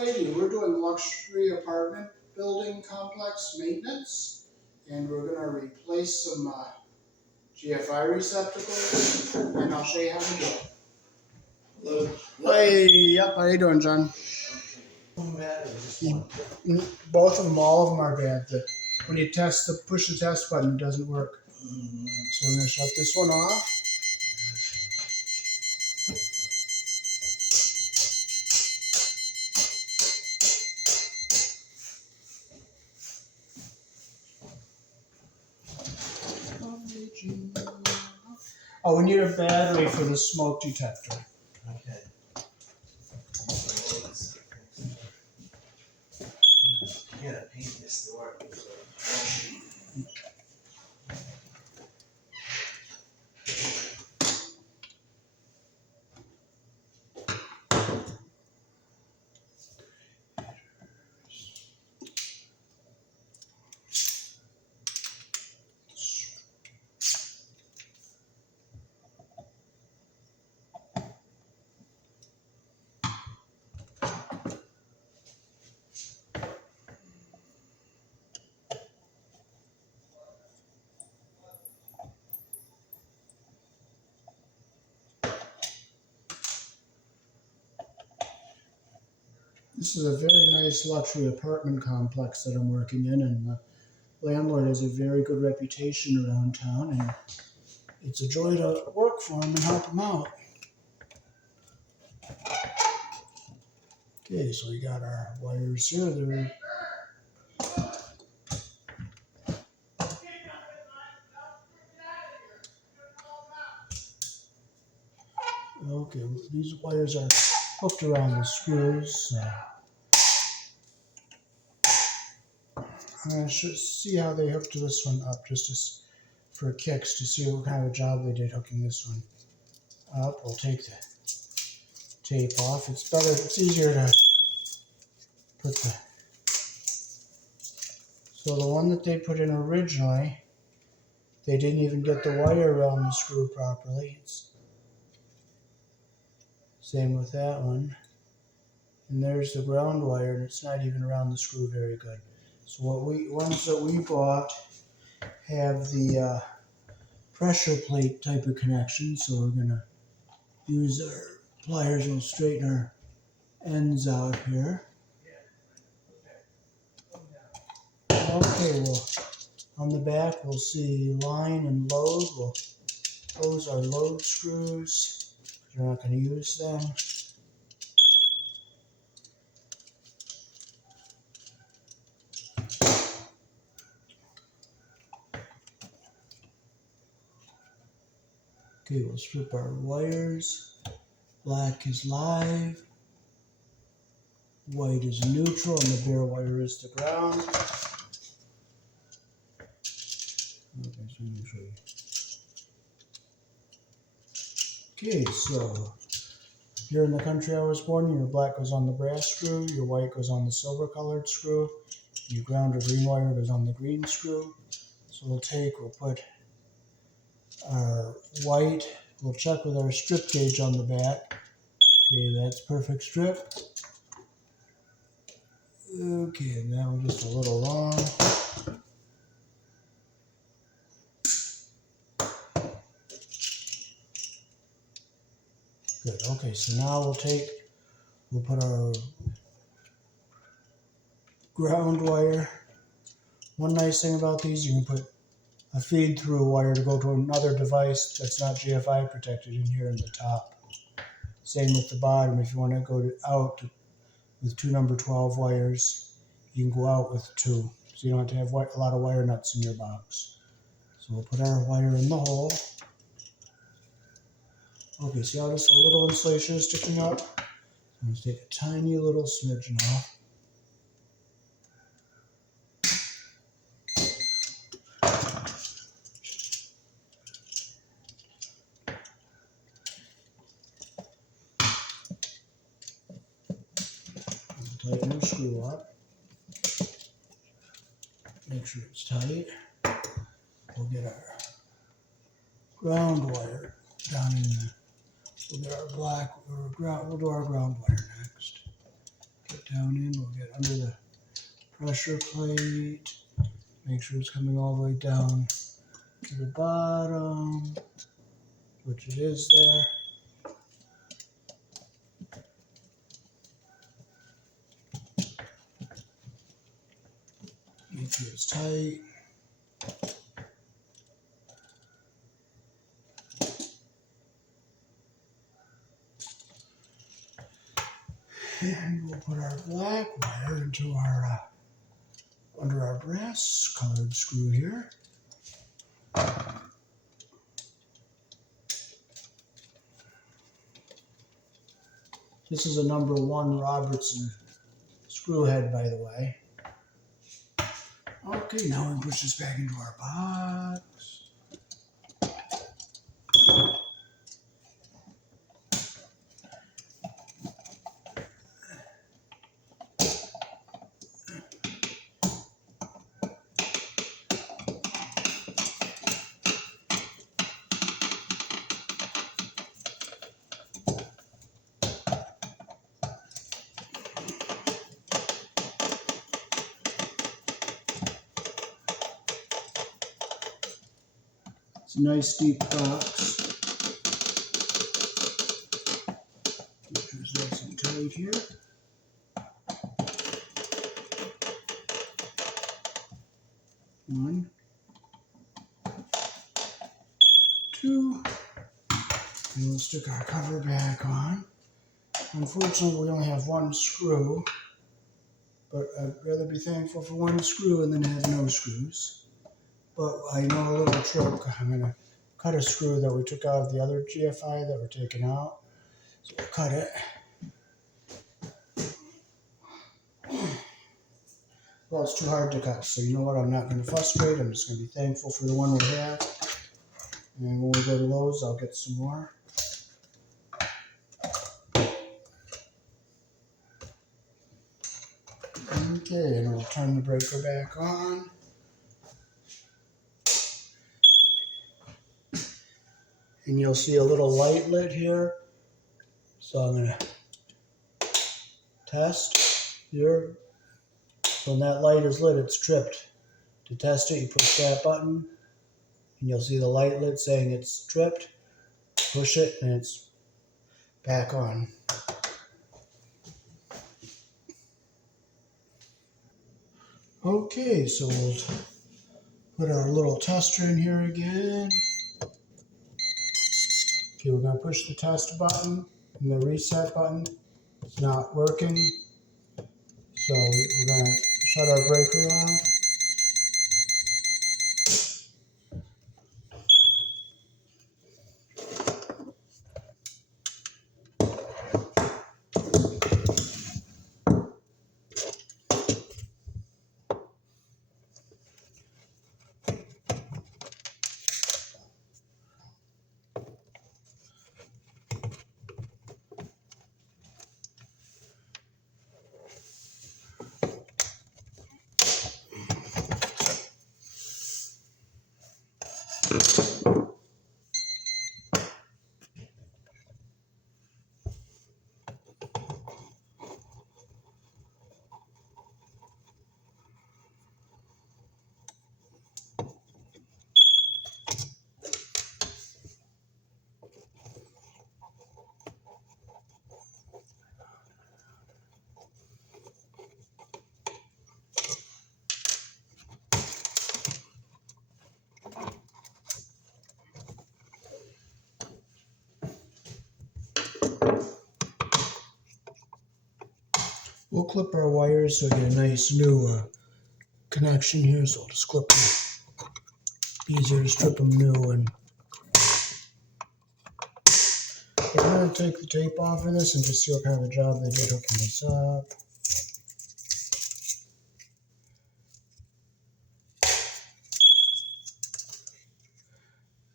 Alrighty, we're doing luxury apartment building complex maintenance, and we're going to replace some GFI receptacles, and I'll show you how to do it. Hello. Hey, yep, how you doing, John? Both of them, all of them are bad. When you push the test button, it doesn't work. So I'm going to shut this one off. Oh, we need a battery for the smoke detector. Okay. You gotta paint this door. This is a very nice luxury apartment complex that I'm working in, and the landlord has a very good reputation around town, and it's a joy to work for him and help him out. Okay, so we got our wires here. Okay, these wires are hooked around the screws. I should see how they hooked this one up, just for kicks, to see what kind of a job they did hooking this one up. We'll take the tape off. It's easier to put so the one that they put in originally, they didn't even get the wire around the screw properly. Same with that one. And there's the ground wire, and it's not even around the screw very good. So ones that we bought have the pressure plate type of connection, so we're gonna use our pliers and straighten our ends out here. Okay, well, on the back we'll see line and load. Those are load screws. You're not going to use them. Okay, we'll strip our wires. Black is live. White is neutral, and the bare wire is the ground. Okay, so let me show you. Okay, so here in the country I was born, your black goes on the brass screw, your white goes on the silver colored screw, your ground or green wire goes on the green screw. So we'll put our white, we'll check with our strip gauge on the back. Okay, that's perfect strip. Okay, now just a little long. Good, okay, so now we'll put our ground wire. One nice thing about these, you can put a feed through wire to go to another device that's not GFI protected in here in the top. Same with the bottom. If you want to go out with two number 12 wires, you can go out with two. So you don't have to have a lot of wire nuts in your box. So we'll put our wire in the hole. Okay, see how just a little insulation is sticking up? I'm going to take a tiny little smidgen off. Tighten our screw up. Make sure it's tight. We'll get our ground wire down in the, we'll get our black, we'll do our ground wire next. Get down in, we'll get under the pressure plate. Make sure it's coming all the way down to the bottom, which it is there. Make sure it's tight. And we'll put our black wire into our under our brass colored screw here. This is a number 1 Robertson screw head, by the way. Okay, now we push this back into our box. It's a nice deep box. Keep this nice and tight here. One, two, and we'll stick our cover back on. Unfortunately, we only have 1 screw, but I'd rather be thankful for 1 screw and then have no screws. But I know a little trick. I'm going to cut a screw that we took out of the other GFI that we're taking out. So we'll cut it. Well, it's too hard to cut, so you know what? I'm not going to frustrate. I'm just going to be thankful for the one we have. And when we go to Lowe's, I'll get some more. Okay, and we'll turn the breaker back on. And you'll see a little light lit here. So I'm going to test here. When that light is lit, it's tripped. To test it, you push that button, and you'll see the light lit saying it's tripped. Push it, and it's back on. Okay, so we'll put our little tester in here again. Okay, we're going to push the test button and the reset button. It's not working. So we're going to shut our breaker off. We'll clip our wires so we get a nice new connection here. So we'll just clip them. Easier to strip them new. And I'm going to take the tape off of this and just see what kind of a job they did hooking this up.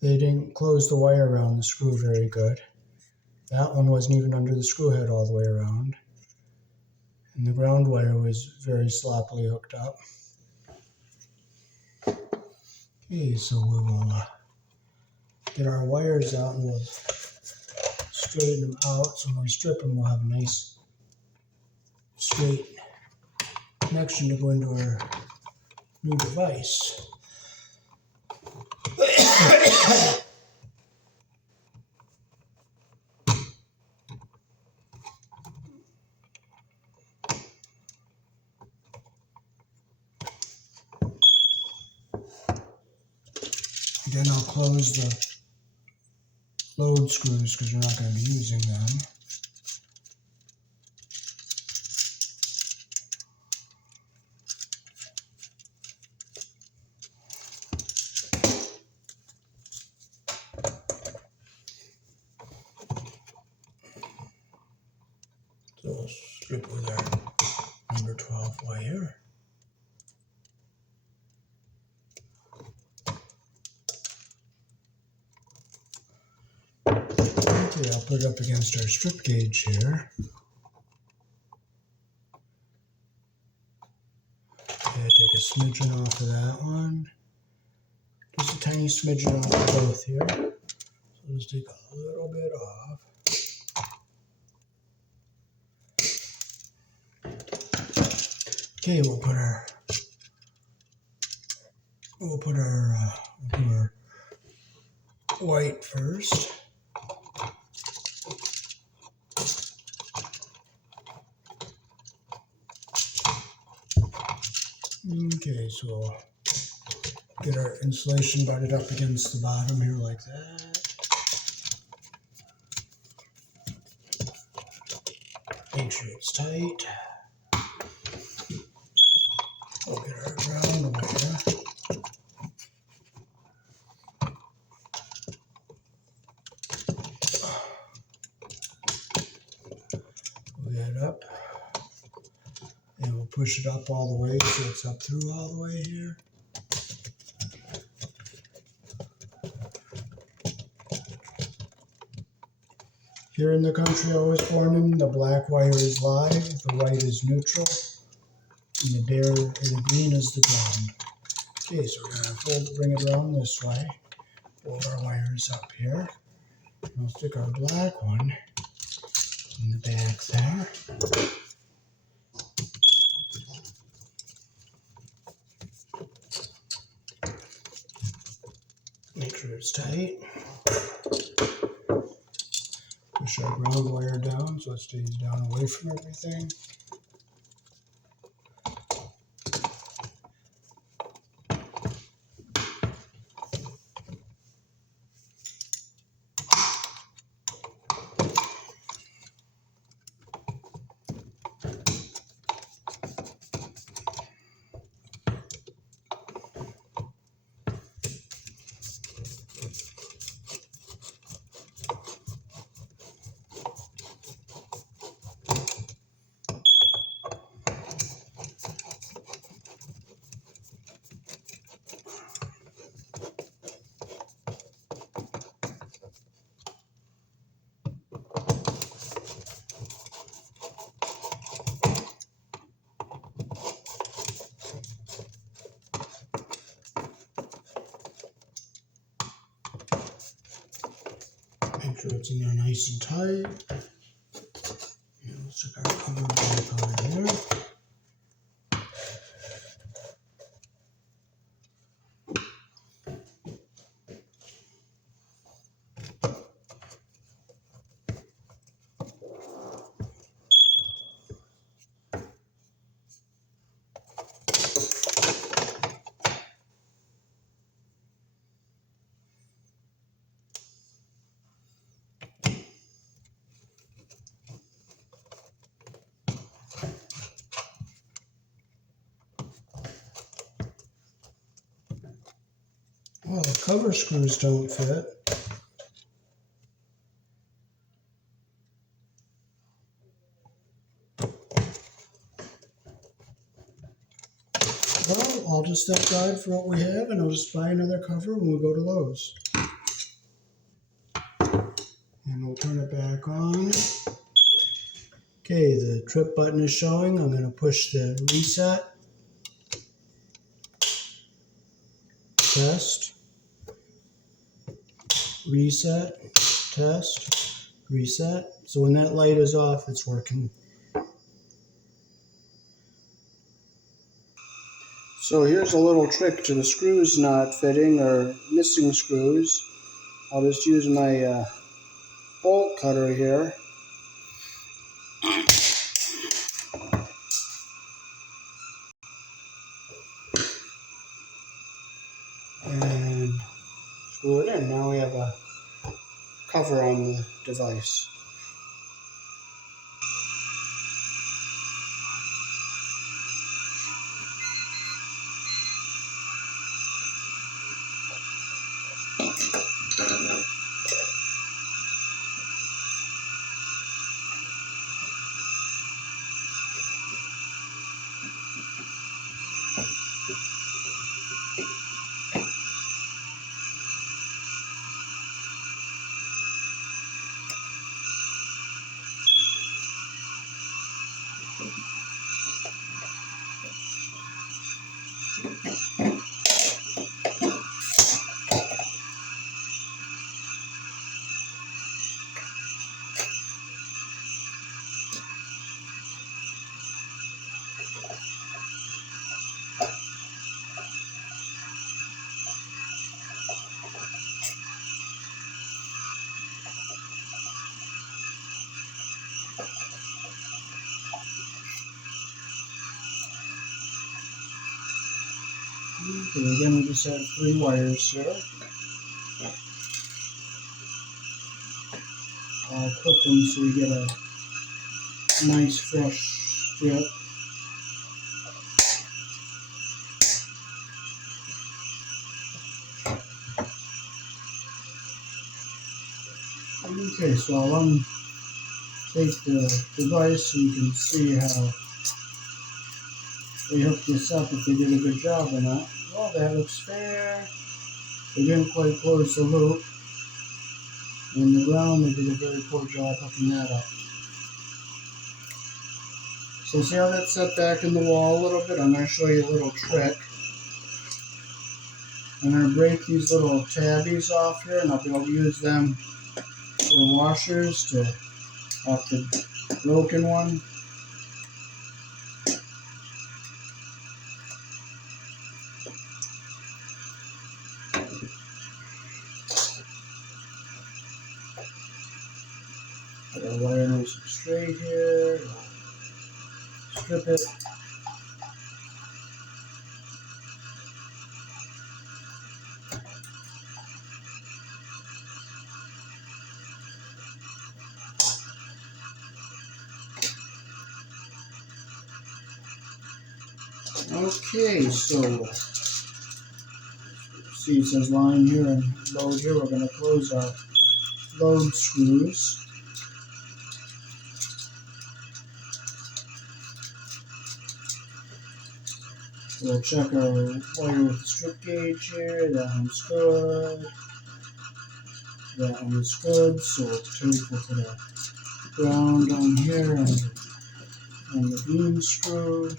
They didn't close the wire around the screw very good. That one wasn't even under the screw head all the way around. And the ground wire was very sloppily hooked up. Okay, so we will get our wires out and we'll straighten them out. So when we strip them, we'll have a nice straight connection to go into our new device. Then I'll close the load screws because we're not going to be using them. So we'll strip with our number 12 wire. Okay, I'll put it up against our strip gauge here. Okay, take a smidgen off of that one. Just a tiny smidgen off of both here. So just take a little bit off. Okay, we'll do our white first. Okay, so we'll get our insulation butted up against the bottom here like that. Make sure it's tight. We'll get our ground wire. Pull that up. And we'll push it up all the way so it's up through all the way here. Here in the country I was born in, the black wire is live, the white is neutral, and the green is the ground. Okay, so we're going to bring it around this way, fold our wires up here, and we'll stick our black one in the back there. Make sure it's tight. Push our ground wire down so it stays down away from everything. Make sure it's in there nice and tight. And we'll stick our cover back on there. Well, the cover screws don't fit. Well, I'll just thank God for what we have, and I'll just buy another cover when we go to Lowe's. And we'll turn it back on. Okay, the trip button is showing. I'm going to push the reset. Test. Reset. Test. Reset. So when that light is off, it's working. So here's a little trick to the screws not fitting or missing screws. I'll just use my bolt cutter here. And screw it in. Now we have a cover on the device. Okay, again we just have 3 wires here. I'll cook them so we get a nice fresh strip. Okay, so I'll untake the device so you can see how they hooked this up, if they did a good job or not. Well, that looks fair. They didn't quite close the loop. In the ground, they did a very poor job hooking that up. So see how that's set back in the wall a little bit? I'm going to show you a little trick. I'm going to break these little tabbies off here, and I'll be able to use them for washers to off the broken one. Put our wire nice and straight here. Strip it. Okay, so see it says line here and load here. We're going to close our load screws. We'll check our wire with the strip gauge here. That one's good. That one is good. So we'll put a ground on here and the green screw.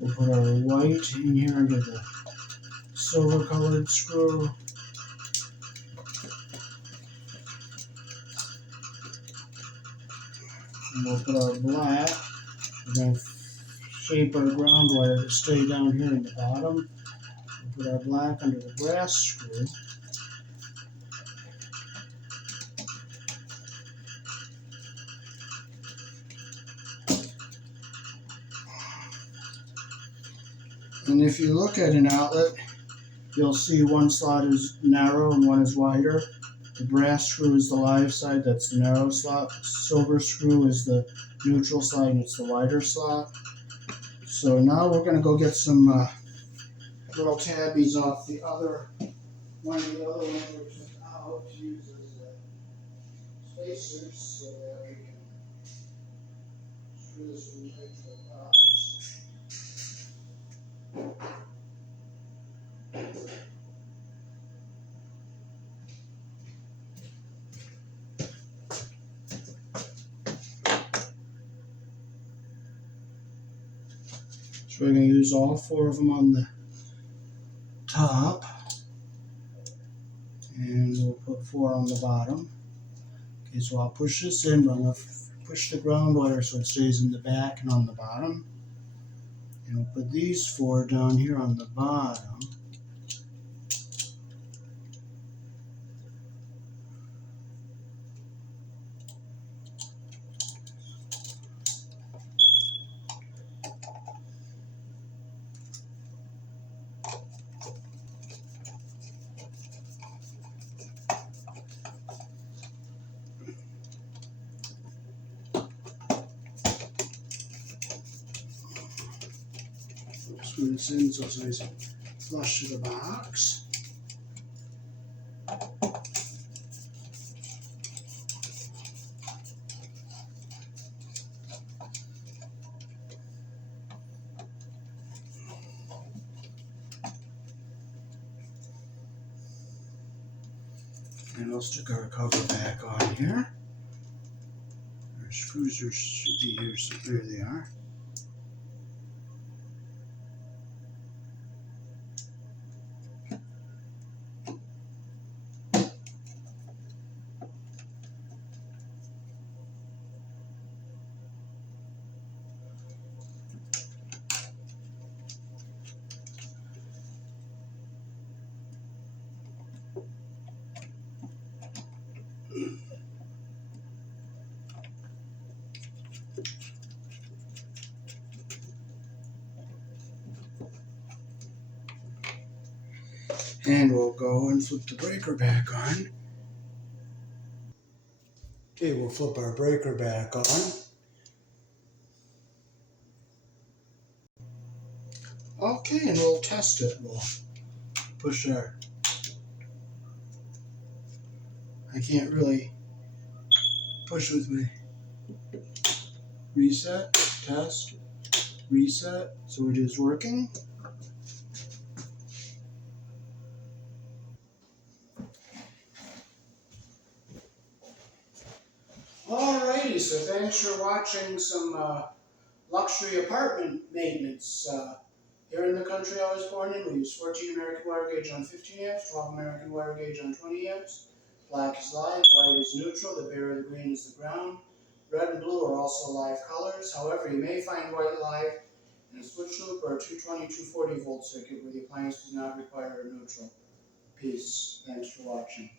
We'll put our white in here under the silver colored screw. And we'll put our black. We're going to shape our ground wire to stay down here in the bottom. We'll put our black under the brass screw. And if you look at an outlet, you'll see one slot is narrow and one is wider. The brass screw is the live side, that's the narrow slot. The silver screw is the neutral side, and it's the wider slot. So now we're going to go get some little tabbies off the other one of the other ones we took out to use as spacers so that we can screw this one tight to the box. So we're going to use all 4 of them on the top, and we'll put 4 on the bottom. Okay, so I'll push this in, but I'm going to push the ground wire so it stays in the back and on the bottom. And we'll put these four down here on the bottom. Screw this in so it's nice and flush to the box. And we'll stick our cover back on here. Our screws should be here, so there they are. And we'll go and flip the breaker back on. Okay, we'll flip our breaker back on. Okay, and we'll test it. We'll push our... I can't really push with my reset, test, reset, so it is working. Alrighty, so thanks for watching some luxury apartment maintenance. Here in the country I was born in, we use 14 American wire gauge on 15 amps, 12 American wire gauge on 20 amps. Black is live, white is neutral, the bare or the green is the ground. Red and blue are also live colors. However, you may find white live in a switch loop or a 220-240 volt circuit where the appliance does not require a neutral. Peace. Thanks for watching.